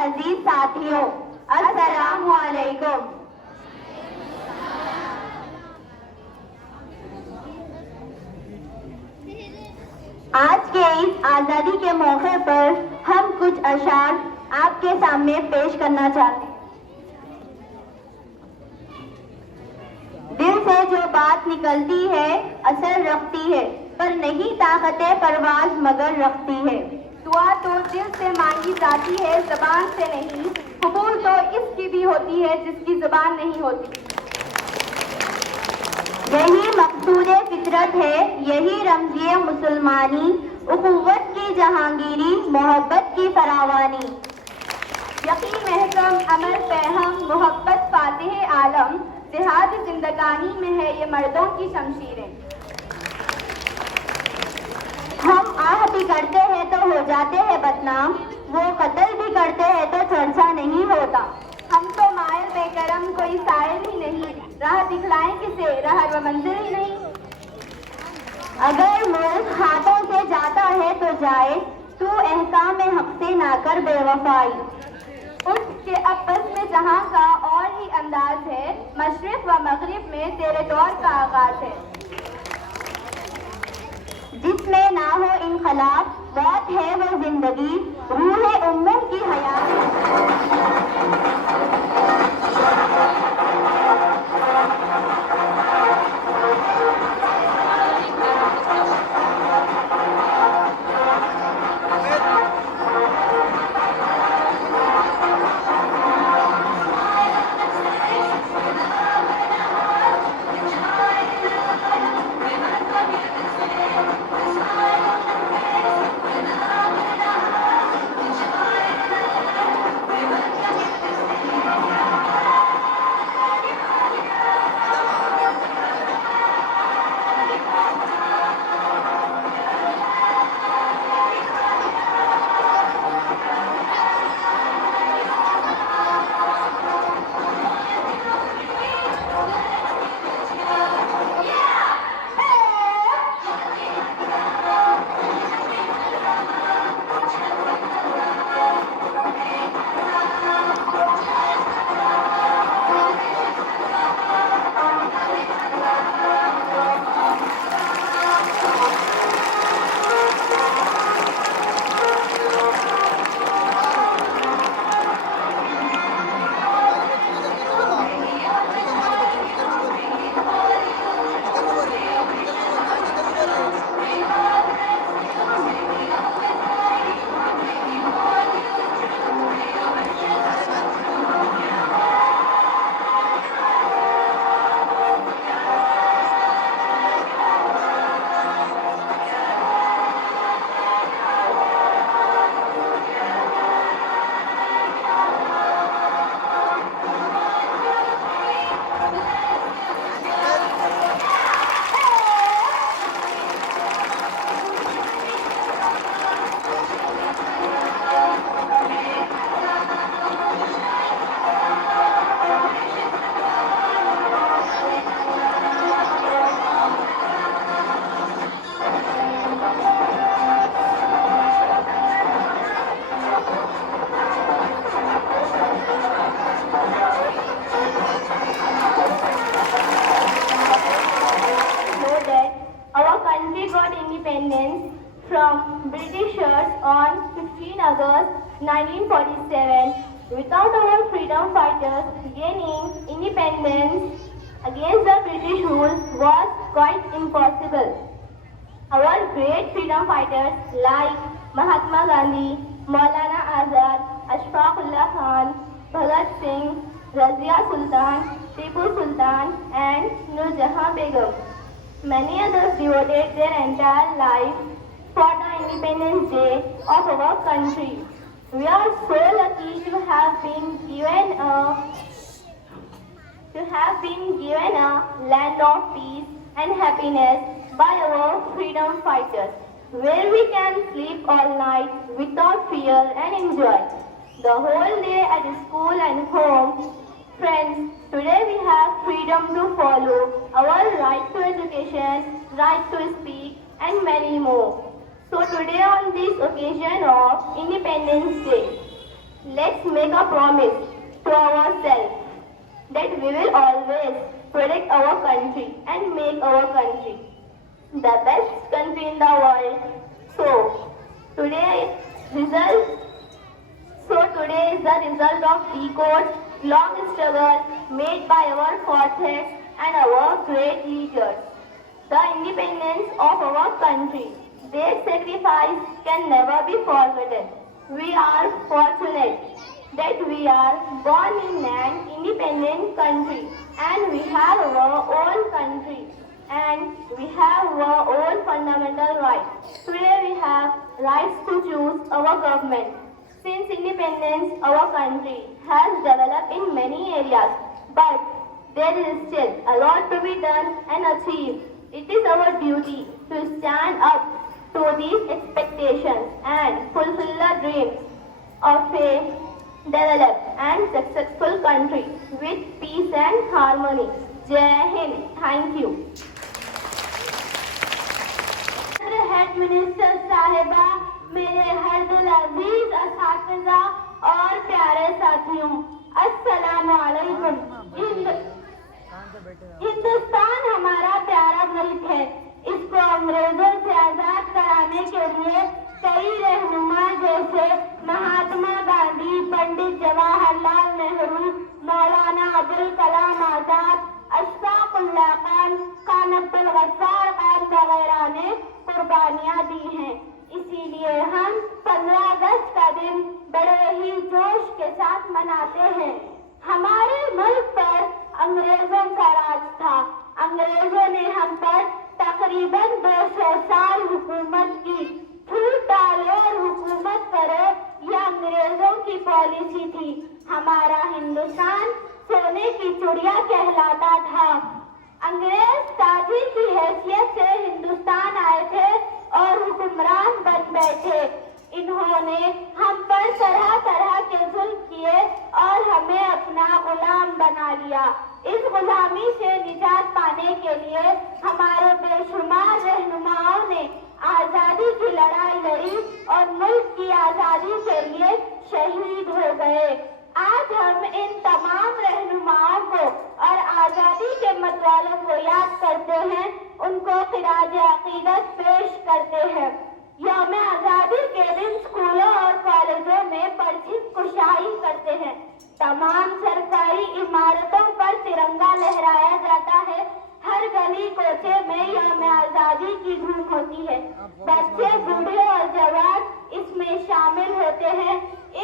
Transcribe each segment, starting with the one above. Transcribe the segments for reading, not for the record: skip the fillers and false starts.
अजीज साथियों, अस्सलामु अलैकुम। आज के इस आज़ादी के मौके पर हम कुछ अशार आपके सामने पेश करना चाहते हैं। दिल से जो बात निकलती है असर रखती है, पर नहीं ताकते परवाज मगर रखती है। दुआ तो दिल से मांगी जाती है, ज़बान से नहीं। कबूल तो इसकी भी होती है जिसकी ज़बान नहीं होती। यही मकसूद फितरत है, यही रमज़िए मुसलमानी, उखुव्वत की जहांगीरी, मोहब्बत की फरावानी। यकीन महकम अमल फहम मोहब्बत फातिह आलम, जिहाद जिंदगानी में है ये मर्दों की शमशीरें। हम आह भी करते हैं तो हो जाते हैं बदनाम, वो कत्ल भी करते हैं तो चर्चा नहीं होता। हम तो मायल बेकरम कोई साइल ही नहीं, राह दिखलाएं किसे रहर व मंजिल ही नहीं। अगर मुल्क हाथों से जाता है तो जाए, तू एहकाम हक से ना कर बेवफाई। उठ के अब बस में जहां का और ही अंदाज है, मशरिक व मगरिब में तेरे दौर का आगाज है। जिसमें ना हो इनकलाब, बात है वो जिंदगी, रूह उम्मत की हयात। From Britishers on 15 August 1947, without our freedom fighters gaining independence against the British rule was quite impossible. Our great freedom fighters like Mahatma Gandhi, Maulana Azad, Ashfaqullah Khan, Bhagat Singh, Razia Sultan, Tipu Sultan and Nurjahan Begum. Many others devoted their entire life for the Independence Day of our country. We are so lucky to have been given a land of peace and happiness by our freedom fighters, where we can sleep all night without fear and enjoy the whole day at school and home. Friends, today we have freedom to follow our right to education, right to speak and many more. So today on this occasion of Independence Day, Let's make a promise to ourselves that we will always protect our country and make our country the best country in the world. So today result today is the result of decades long struggle made by our forefathers and our great leaders. The independence of our country, their sacrifice can never be forgotten. We are fortunate that we are born in an independent country and we have our own country and we have our own fundamental rights. Today we have rights to choose our government. Since independence, our country has developed in many areas, but there is still a lot to be done and achieved. It is our duty to stand up to these expectations and fulfill the dreams of a developed and successful country with peace and harmony. Jai Hind. Thank you. Head minister साहिबा, मेरे हर दिल अजीज असातिज़ा और प्यारे साथियों, अस्सलामु अलैकुम। हिंदुस्तान हमारा प्यारा मुल्क है। इसको अंग्रेजों से आजाद कराने के लिए कई रहनुमा जैसे महात्मा गांधी, पंडित जवाहरलाल नेहरू, मौलाना अबुल कलाम आजाद, अशफाक उल्लाह खान, खान अब्दुल गफ्फार खान वगैरह ने कुर्बानियां दी हैं। इसीलिए हम 15 अगस्त का दिन बड़े ही जोश के साथ मनाते हैं। हमारे मुल्क पर अंग्रेजों का राज था। अंग्रेजों ने हम पर तकरीबन 200 साल हुकूमत की। फूट डालो और हुकूमत करो, यह अंग्रेजों की पॉलिसी थी। हमारा हिंदुस्तान सोने की चिड़िया कहलाता था। अंग्रेज ताजिर की हैसियत से हिंदुस्तान आए थे और हुक्मरान बन बैठे। इन्होंने हम पर तरह तरह के जुल्म किए और हमें अपना गुलाम बना लिया। इस गुलामी से निजात पाने के लिए हमारे बेशुमार रहनुमाओं ने आजादी की लड़ाई लड़ी और मुल्क की आजादी के लिए शहीद हो गए। आज हम इन तमाम रहनुमाओं को और आजादी के मतवालों को याद करते हैं, उनको खिराज अकीदत पेश करते हैं। यौम आजादी के दिन स्कूलों और कॉलेजों में परचम कुशाई करते हैं। तमाम सरकारी इमारतों पर तिरंगा लहराया जाता है। हर गली कोचे में यौम आजादी की धूम होती है। बच्चे, बूढ़े और जवान इसमें शामिल होते हैं।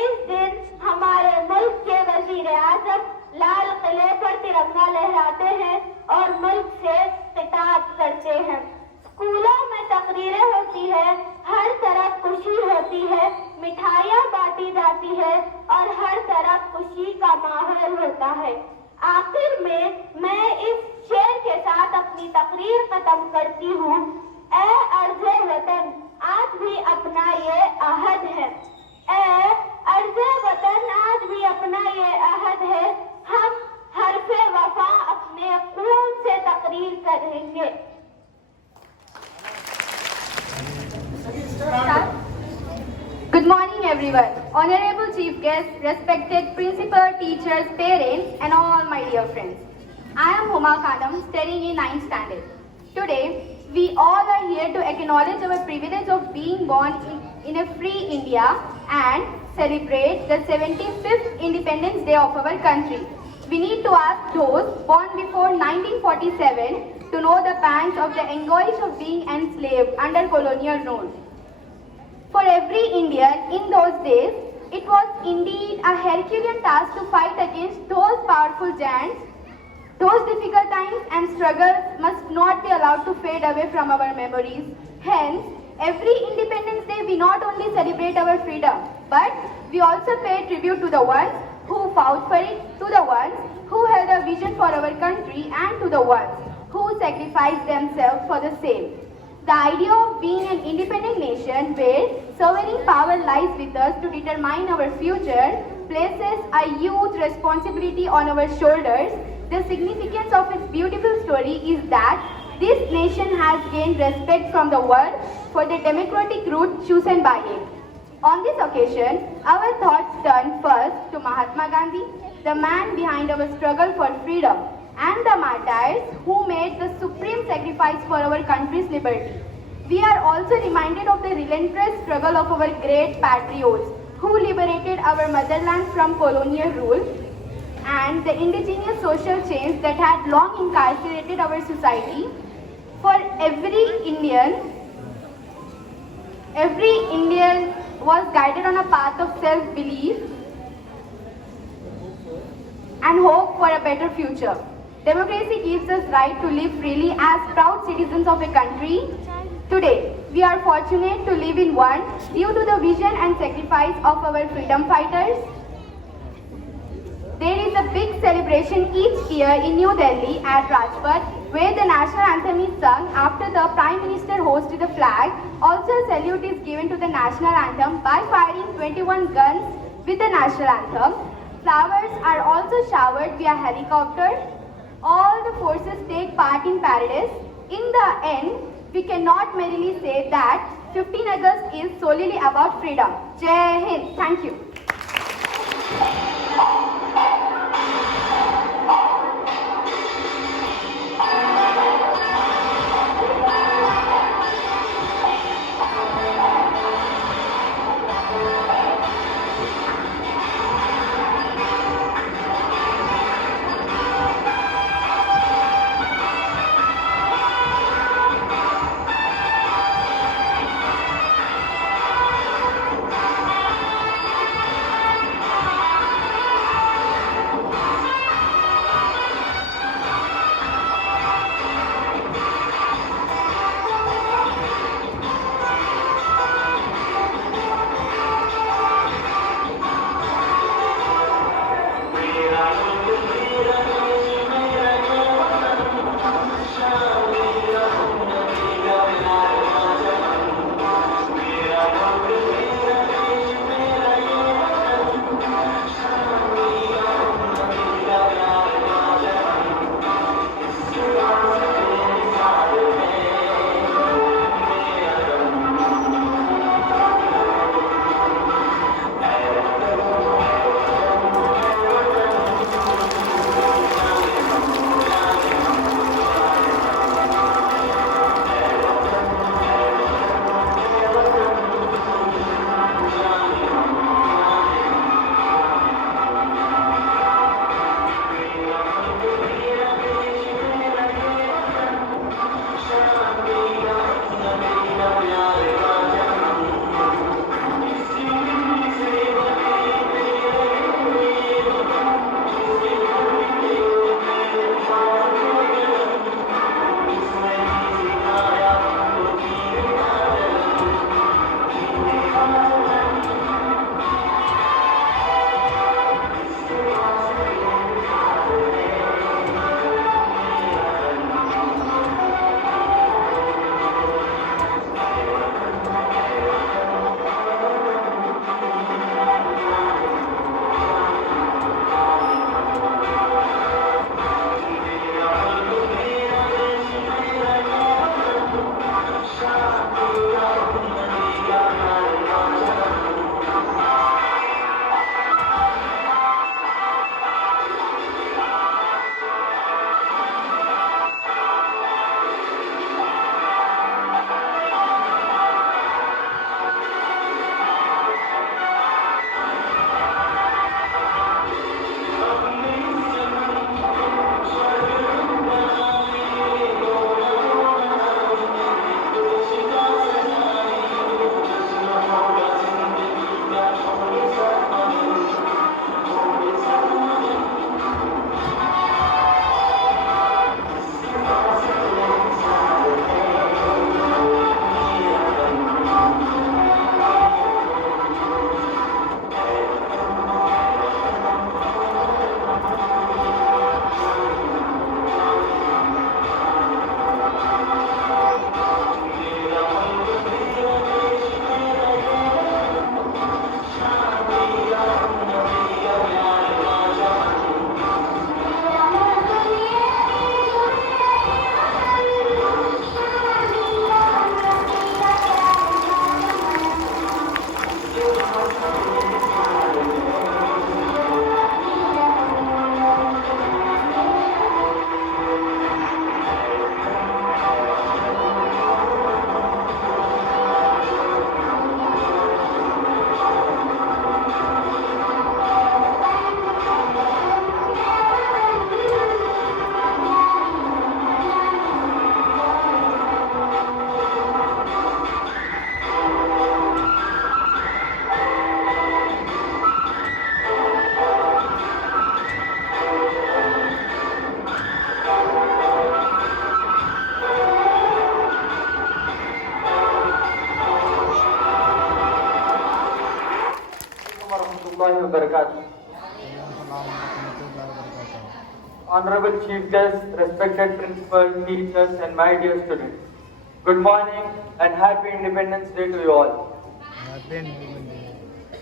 इस दिन हमारे मुल्क के वजीर आजम लाल किले पर तिरंगा लहराते हैं और मुल्क से खिताब करते हैं। स्कूलों में तकरीरें होती है, हर तरफ खुशी होती है, मिठाइयाँ बांटी जाती है और हर तरफ खुशी का माहौल होता है। आखिर में मैं इस शेर के साथ अपनी तकरीर खत्म करती हूँ। ऐ अर्ज़े वतन, आज भी अपना ये अहद है। ऐ अर्ज़े वतन, आज भी अपना ये अहद है। हम हर्फ़े वफा अपने खून से तकरीर करेंगे। Good morning everyone. Honorable Chief Guest, respected principal, teachers, parents and all my dear friends. I am Huma Khanam, studying in 9th standard. Today, we all are here to acknowledge our privilege of being born in a free India and celebrate the 75th Independence Day of our country. We need to ask those born before 1947 to know the pangs of the anguish of being enslaved under colonial rule. For every Indian in those days, it was indeed a Herculean task to fight against those powerful giants. Those difficult times and struggles must not be allowed to fade away from our memories. Hence, every Independence Day we not only celebrate our freedom, but we also pay tribute to the ones who fought for it, to the ones who held a vision for our country, and to the ones who sacrificed themselves for the same. The idea of being an independent nation where sovereign power lies with us to determine our future places a huge responsibility on our shoulders. The significance of its beautiful story is that this nation has gained respect from the world for the democratic route chosen by it. On this occasion, our thoughts turn first to Mahatma Gandhi, the man behind our struggle for freedom, and the martyrs who made the supreme sacrifice for our country's liberty. We are also reminded of the relentless struggle of our great patriots who liberated our motherland from colonial rule and the indigenous social chains that had long incarcerated our society. For every Indian was guided on a path of self-belief and hope for a better future. Democracy gives us right to live freely as proud citizens of a country. Today, we are fortunate to live in one due to the vision and sacrifice of our freedom fighters. There is a big celebration each year in New Delhi at Rajpath where the national anthem is sung after the Prime Minister hoisted the flag. Also, a salute is given to the national anthem by firing 21 guns with the national anthem. Flowers are also showered via helicopter. All the forces take part in parades. In the end, we cannot merely say that 15 August is solely about freedom. Jai Hind. Thank you. honorable chief guests, respected principal, teachers, and my dear students. Good morning and happy Independence Day to you all.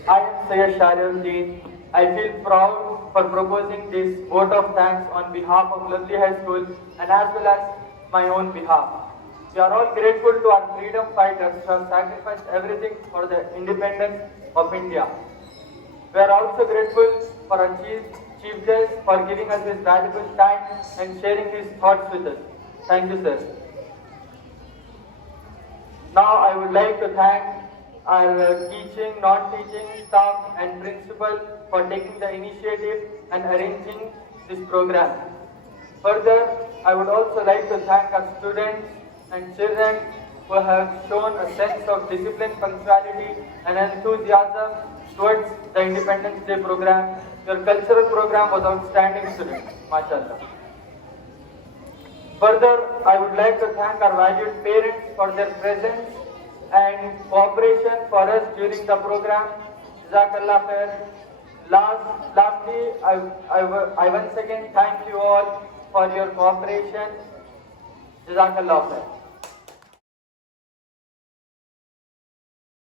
I am Syed Shariuddin. I feel proud for proposing this vote of thanks on behalf of Lovely High School and as well as my own behalf. We are all grateful to our freedom fighters who have sacrificed everything for the independence of India. We are also grateful for our Chief Guest for giving us his valuable time and sharing his thoughts with us. Thank you, sir. Now I would like to thank our teaching, non-teaching staff and principal for taking the initiative and arranging this program. Further, I would also like to thank our students and children who have shown a sense of discipline, punctuality and enthusiasm towards the Independence Day program. Your cultural program was outstanding, students. MashaAllah. Further, I would like to thank our valued parents for their presence and cooperation for us during the program. Jazakallah khair. Lastly, I once again thank you all for your cooperation. Jazakallah khair.